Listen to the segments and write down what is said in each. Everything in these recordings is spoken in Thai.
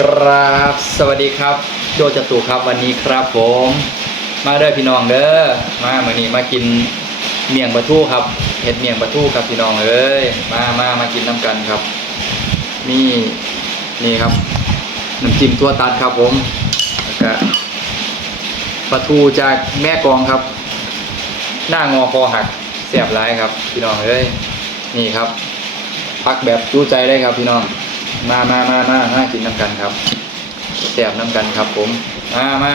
กราบสวัสดีครับโจจตุครับวันนี้ครับผม มาเด้อพี่น้องเด้อมาเมื่อนี้มากินเมี่ยงปลาทูครับเห็ดเมี่ยงปลาทูครับพี่น้องเอ้ยมามามากินน้ำกันครับ นี่นี่ครับน้ำจิ้มตัวตัดครับผมแล้วก็ปลาทูจากแม่กองครับ หน้างอคอหักเสียบร้ายครับ พี่น้องเอ้ยนี่ครับ พักแบบจู้ใจได้ครับพี่น้อง มามามามามากินน้ำกันครับแซ่บน้ำกันครับ ผม มามา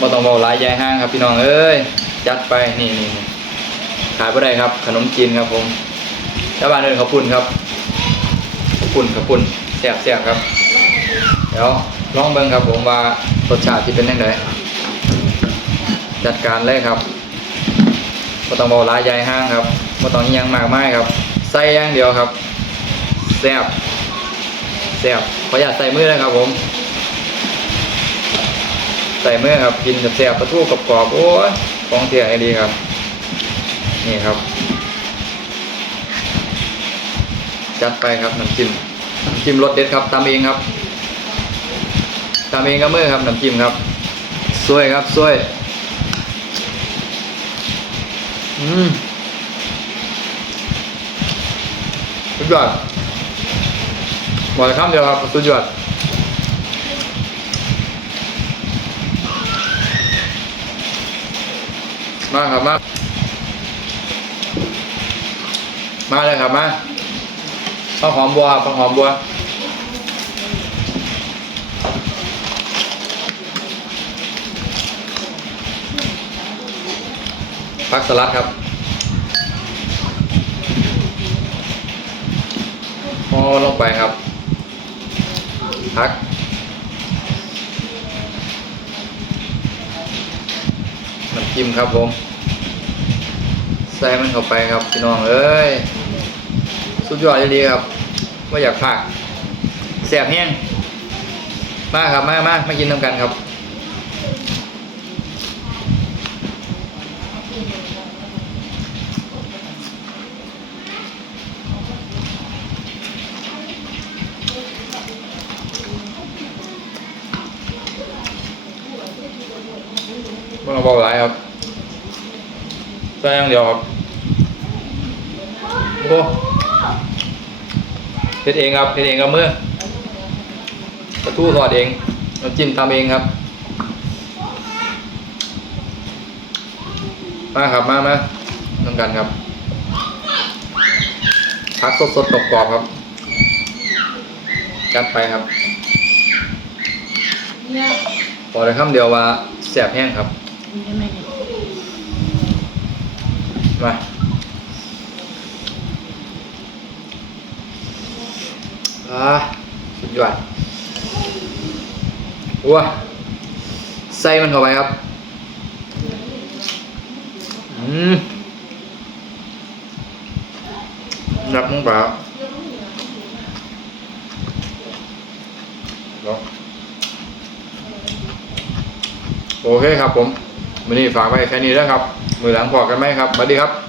บ่ต้องเบาหลายยายห้างครับ พี่น้องเอ้ยจัดไปนี่นี่ขายบ่ได้ครับ ขนมจีนครับผมชาวบ้านเดินขาวปุ่นครับข้าวปุ่นข้าวปุ่นแซ่บแซ่บครับ เดี๋ยวลองเบิ่งครับผมว่ารสชาติที่เป็นยังไงจัดการเลยครับบ่ต้องเบาหลายยายห้างครับบ่ต้องยังมากมายครับ ใส่อย่างเดียวครับแซ่บ แซ่บขออยากใส่มือนะครับผม ใส่มือครับกินกับแซ่บปลาทูกรอบๆโอ้ยของเที่ยไอ้ดีครับ นี่ครับ จัดไปครับน้ำจิ้มน้ำจิ้มรสเด็ดครับตำเองครับตำเองกับมือครับน้ำจิ้มครับสวยครับสวยอืมสุดยอด บอกเลยคำเดียวครับสุดยอดมาครับมา มาเลยครับมาข้าวหอมบัวครับข้าวหอมบัวผักสลัดครับพอลงไปครับ พัก น้ำจิ้มครับผม ใส่มันเข้าไปครับพี่น้องเอ้ย สุดยอดดีครับว่าอยากพากแสบแห้งมาครับมามามากินน้ำกันครับ ไม่ต้องบอกหลายครับใส่อย่างเดียวครับโอ้เฮ็ดเองครับเฮ็ดเองกับมือปลาทูทอดเองน้ำจิ้มทำเองครับ มาครับมามาน้ำกันครับพักสดสดๆกรอบๆครับ จัดไปครับเนี่ยบอกเลยคำเดียวว่าแสบแห้งครับ มีได้ไหมเนี่ยมาอ่าสุดยอดว้าใส่มันเข้าไปครับ อืมรับมึงเปล่าโอเคครับผม วันนี้ฝากไว้แค่นี้แล้วครับ มือหลังพอกันไหมครับสวัสดีครับ